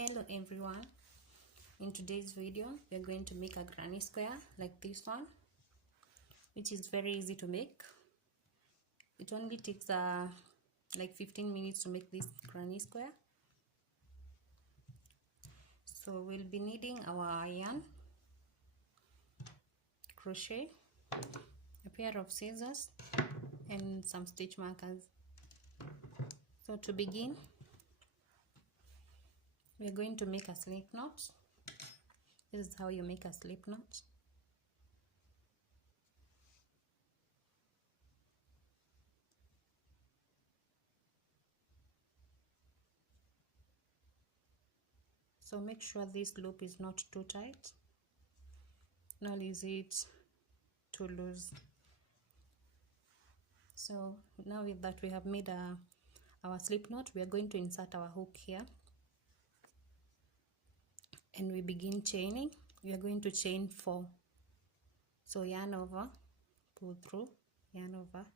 Hello everyone, in today's video we are going to make a granny square like this one, which is very easy to make. It only takes like 15 minutes to make this granny square. So we'll be needing our yarn, crochet, a pair of scissors and some stitch markers. So to begin, we are going to make a slip knot. This is how you make a slip knot. So make sure this loop is not too tight, nor is it too loose. So now with that we have made our slip knot, we are going to insert our hook here and we begin chaining. We are going to chain 4. So yarn over, pull through, yarn over,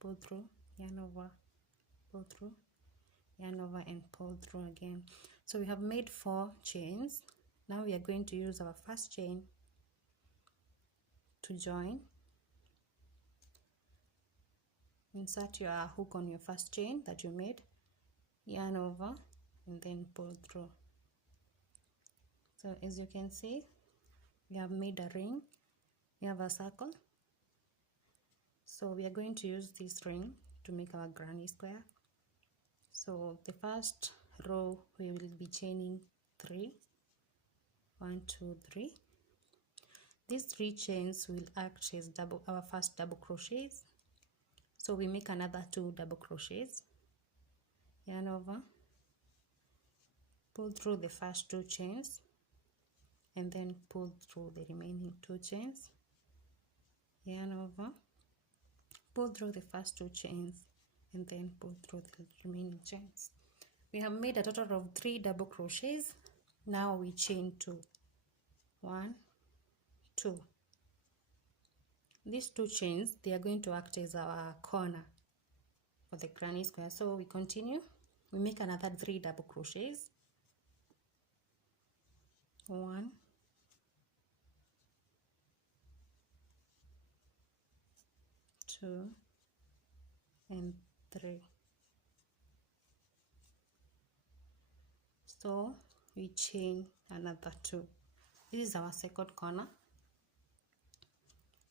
pull through, yarn over, pull through, yarn over and pull through again. So we have made 4 chains. Now we are going to use our first chain to join. Insert your hook on your first chain that you made, yarn over and then pull through. So as you can see, we have made a ring, we have a circle. So we are going to use this ring to make our granny square. So the first row we will be chaining 3, 1, 2, 3. These 3 chains will act as our first double crochets. So we make another 2 double crochets, yarn over, pull through the first 2 chains and then pull through the remaining 2 chains, yarn over, pull through the first 2 chains and then pull through the remaining chains. We have made a total of 3 double crochets. Now we chain 2, 1, 2. These 2 chains, they are going to act as our corner for the granny square. So we continue, we make another 3 double crochets, 1, 2 and 3. So we chain another 2. This is our second corner.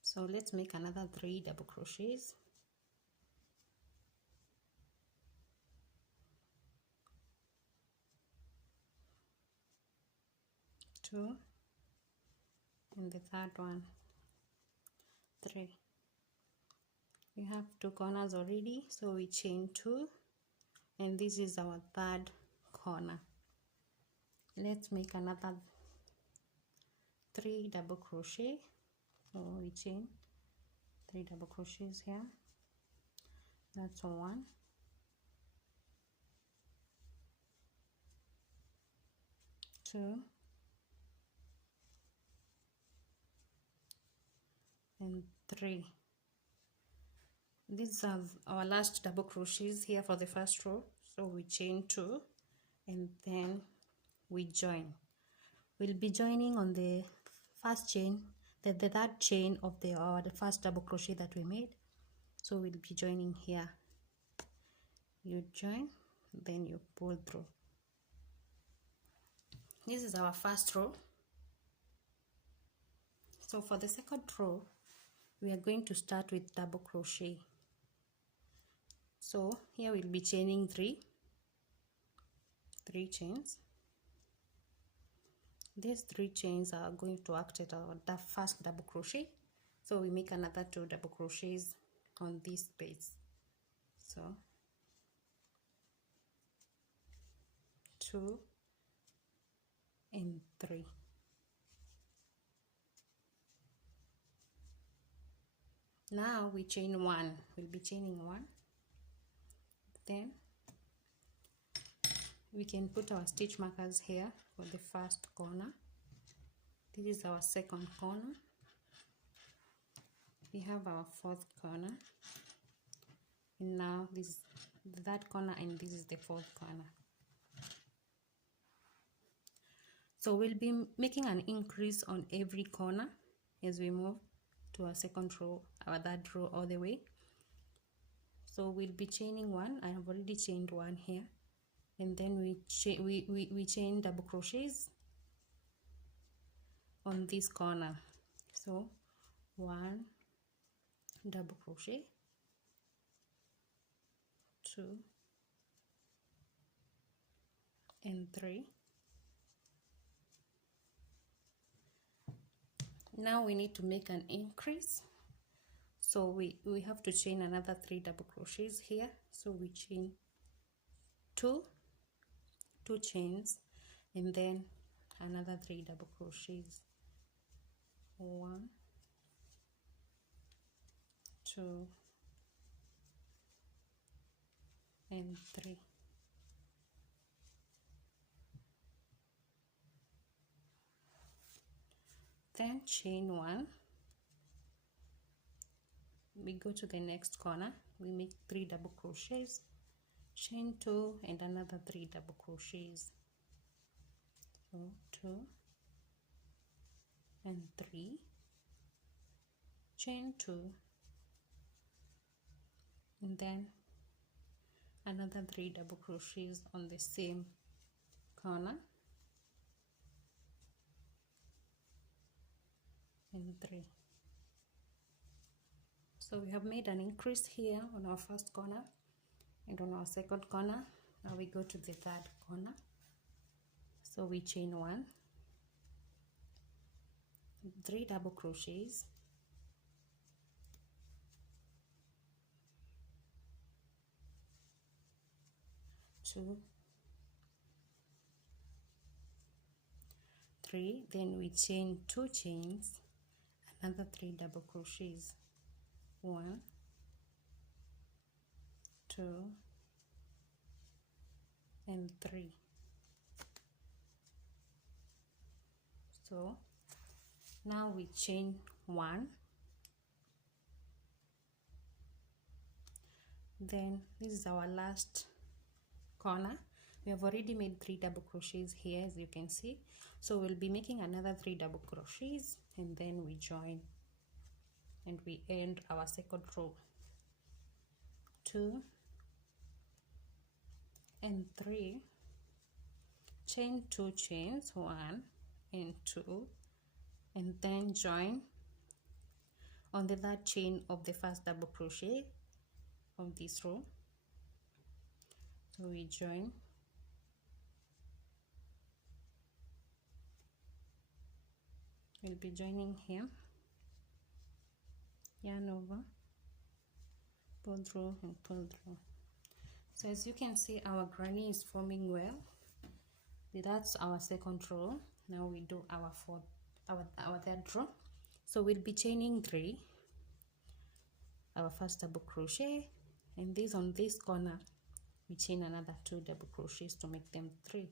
So let's make another 3 double crochets, 2 and the third one 3. We have 2 corners already, so we chain 2 and this is our third corner. Let's make another 3 double crochet. So we chain 3 double crochets here. That's 1, 2 and 3. These are our last double crochets here for the first row. So we chain 2 and then we join. We'll be joining on the first chain, the third chain of the first double crochet that we made. So we'll be joining here. You join, then you pull through. This is our first row. So for the second row, we are going to start with double crochet. So here we'll be chaining 3 chains. These 3 chains are going to act as our first double crochet. So we make another 2 double crochets on this space. So 2 and 3. Now we chain 1. We'll be chaining 1. Then we can put our stitch markers here for the first corner. This is our second corner. We have our 4th corner. And now this is the 3rd corner and this is the 4th corner. So we'll be making an increase on every corner as we move to our second row, our third row all the way. So we'll be chaining one. I have already chained one here, and then we chain double crochets on this corner. So 1 double crochet, 2 and 3. Now we need to make an increase, so we have to chain another 3 double crochets here. So we chain two chains, and then another 3 double crochets, 1, 2 and 3. Then chain 1, we go to the next corner, we make 3 double crochets, chain 2 and another 3 double crochets. So 2 and 3, chain 2 and then another 3 double crochets on the same corner, and 3. So we have made an increase here on our first corner and on our second corner. Now we go to the third corner. So we chain 1, 3 double crochets, two, 3, then we chain 2 chains, another 3 double crochets, 1, 2 and 3. So now we chain 1, then this is our last corner. We have already made 3 double crochets here, as you can see. So we'll be making another 3 double crochets, and then we join and we end our second row. 2 and 3, chain 2 chains, 1 and 2, and then join on the third chain of the first double crochet of this row. So we join, we'll be joining here, yarn over, pull through and pull through. So as you can see, our granny is forming well. That's our second row. Now we do our third row. So we'll be chaining 3, our first double crochet, and this on this corner we chain another 2 double crochets to make them 3,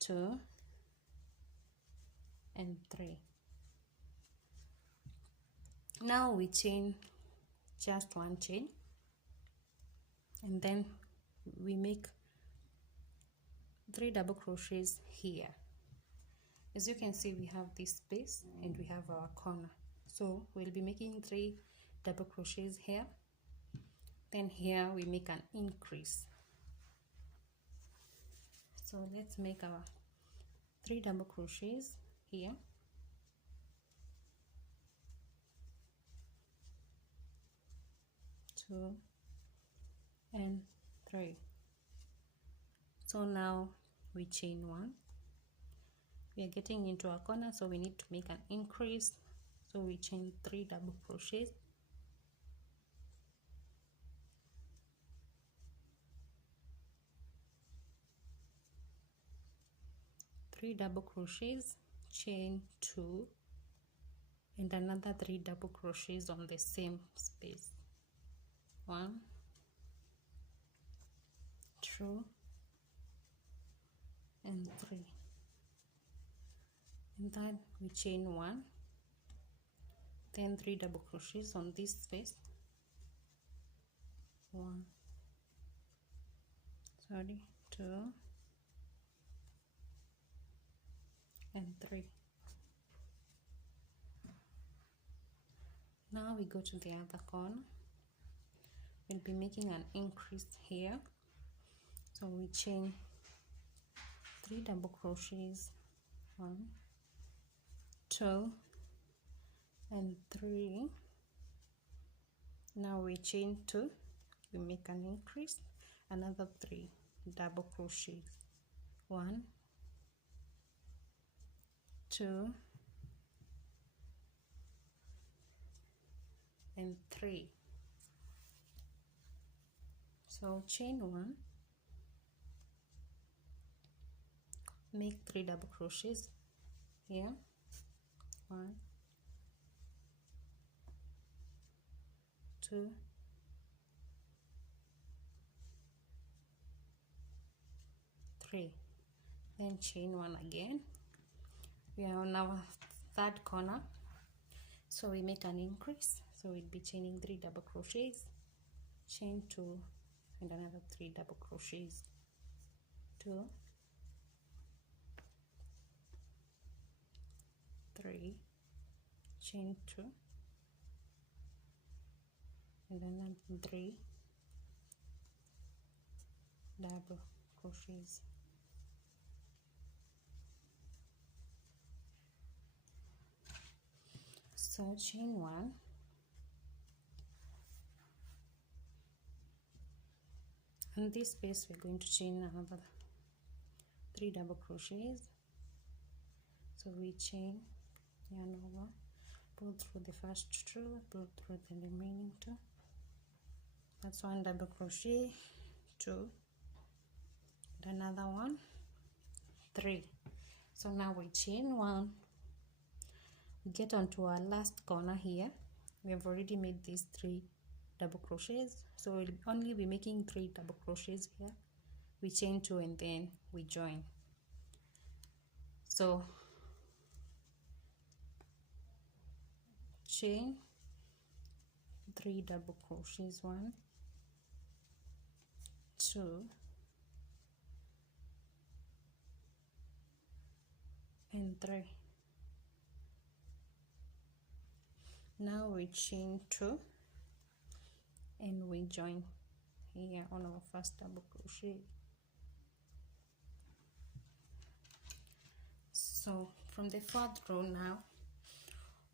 2 and 3. Now we chain just 1 chain, and then we make 3 double crochets here. As you can see, we have this space and we have our corner. So we'll be making 3 double crochets here. Then here we make an increase. So let's make our 3 double crochets here. Two and 3. So now we chain 1. We are getting into our corner, so we need to make an increase. So we chain 3 double crochets, 3 double crochets, chain 2 and another 3 double crochets on the same space, 1, 2 and 3, and then we chain 1, then 3 double crochets on this space, 2, 3. Now we go to the other corner. We'll be making an increase here, so we chain 3 double crochets, 1, 2 and 3. Now we chain 2, we make an increase, another 3 double crochets, 1, 2 and 3. So chain 1, make 3 double crochets here, 1, 2, 3, then chain 1 again. We are on our third corner, so we make an increase, so we'll be chaining 3 double crochets, chain 2 and another 3 double crochets, 2, 3, chain 2 and another 3 double crochets. So chain 1, and this space we're going to chain another 3 double crochets. So we chain yarn over, pull through the first 2, pull through the remaining 2. That's 1 double crochet, 2 and another 1, 3. So now we chain 1, we get onto our last corner here. We have already made these 3 double crochets, so we'll only be making 3 double crochets here. We chain 2 and then we join. So chain 3 double crochets, 1, 2 and 3. Now we chain 2 and we join here on our first double crochet. So from the 4th row now,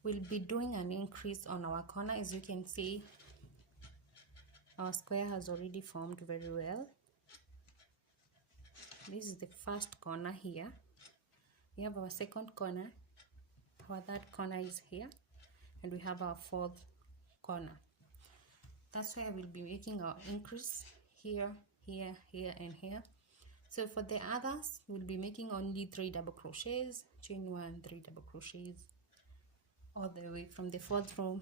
we'll be doing an increase on our corner. As you can see, our square has already formed very well. This is the first corner here. We have our second corner, our third corner is here, and we have our 4th corner. That's why we'll be making our increase here, here, here and here. So for the others, we'll be making only 3 double crochets, chain 1, 3 double crochets, all the way from the 4th row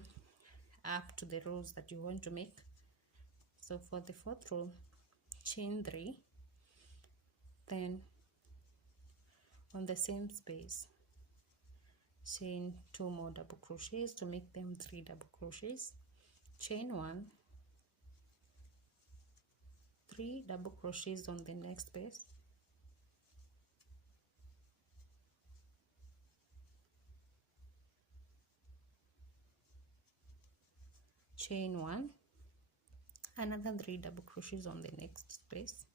up to the rows that you want to make. So for the 4th row, chain 3, then on the same space, chain 2 more double crochets to make them 3 double crochets, chain 1, 3 double crochets on the next space, chain 1, another 3 double crochets on the next space,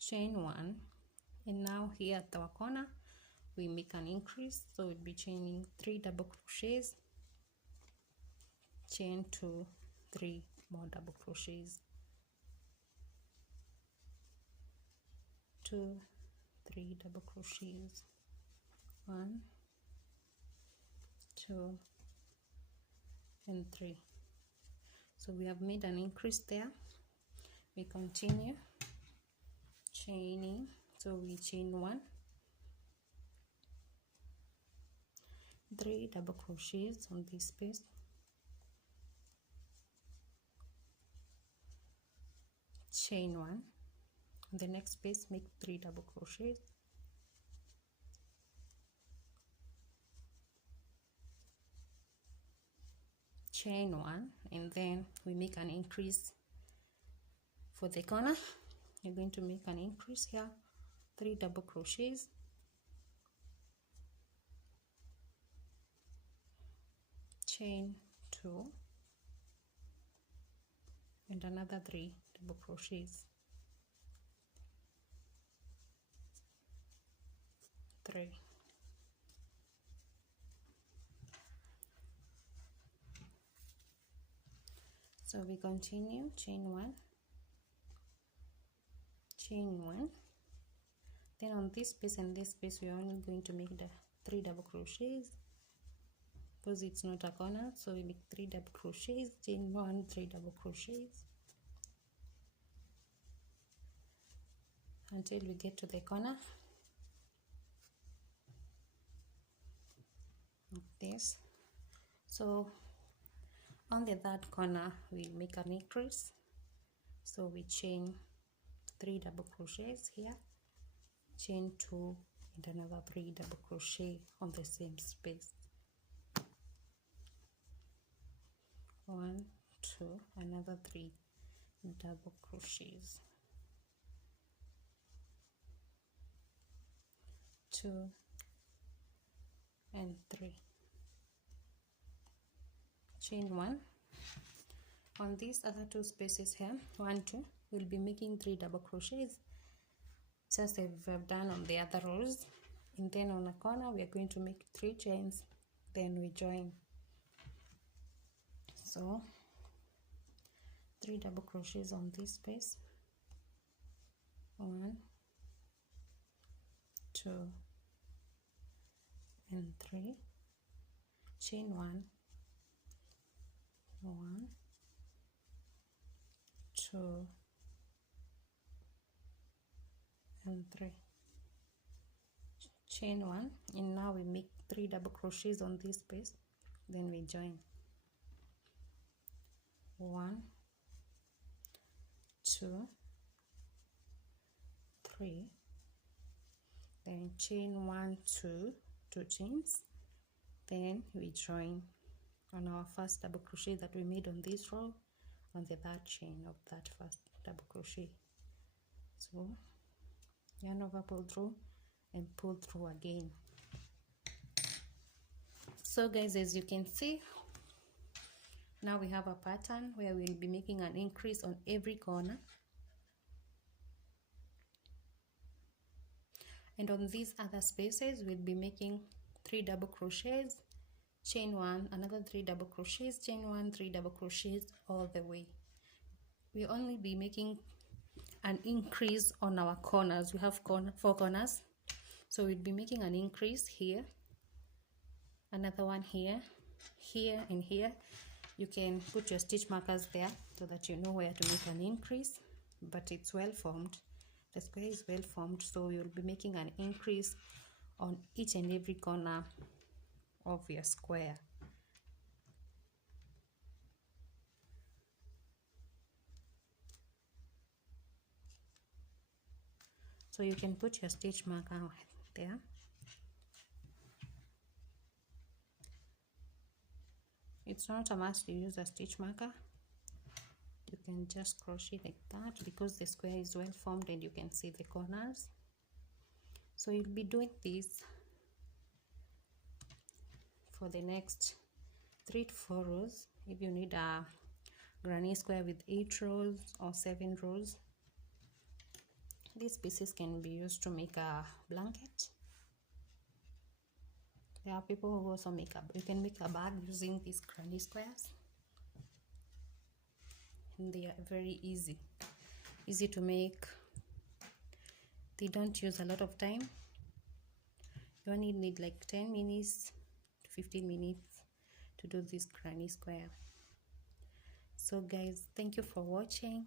chain 1, and now here at our corner we make an increase, so we'll be chaining 3 double crochets, chain 2, 3 more double crochets, 2, 3 double crochets, 1, 2 and 3. So we have made an increase there. We continue chaining, so we chain 1, 3 double crochets on this space, chain 1, on the next space make 3 double crochets, chain 1, and then we make an increase For the corner, you're going to make an increase here, 3 double crochets, chain 2, and another 3 double crochets, 3. So we continue, chain 1, chain 1. Then on this space and this space, we're only going to make the 3 double crochets because it's not a corner. So we make 3 double crochets, chain 1, 3 double crochets until we get to the corner of this. So on the third corner, we make an increase. So we chain 3 double crochets here, chain 2, and another 3 double crochet on the same space. 1, 2, another 3 double crochets, 2 and 3, chain 1. On these other 2 spaces here, 1, 2, we'll be making 3 double crochets just as we've done on the other rows, and then on a corner we are going to make 3 chains, then we join. So 3 double crochets on this space, 1, 2 and 3, chain 1, 1, 2 and 3, chain 1, and now we make 3 double crochets on this space, then we join. 1, 2, 3, then chain 1, 2, 2 chains, then we join on our first double crochet that we made on this row on the third chain of that first double crochet. So yarn over, pull through, and pull through again. So guys, as you can see, now we have a pattern where we'll be making an increase on every corner, and on these other spaces we'll be making 3 double crochets, chain 1, another 3 double crochets, chain 1, 3 double crochets all the way. We only be making an increase on our corners. We have 4 corners, so we'll be making an increase here, another one here, here, and here. You can put your stitch markers there so that you know where to make an increase, but it's well formed. The square is well formed, so you'll be making an increase on each and every corner of your square. So you can put your stitch marker there. It's not a must to use a stitch marker. You can just crochet like that because the square is well formed and you can see the corners. So you'll be doing this for the next 3 to 4 rows. If you need a granny square with 8 rows or 7 rows, these pieces can be used to make a blanket. There are people who also make you can make a bag using these granny squares, and they are very easy to make. They don't use a lot of time. You only need like 10 minutes to 15 minutes to do this granny square. So guys, thank you for watching.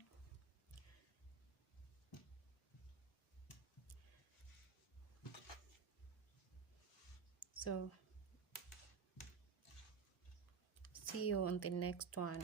So see you on the next one.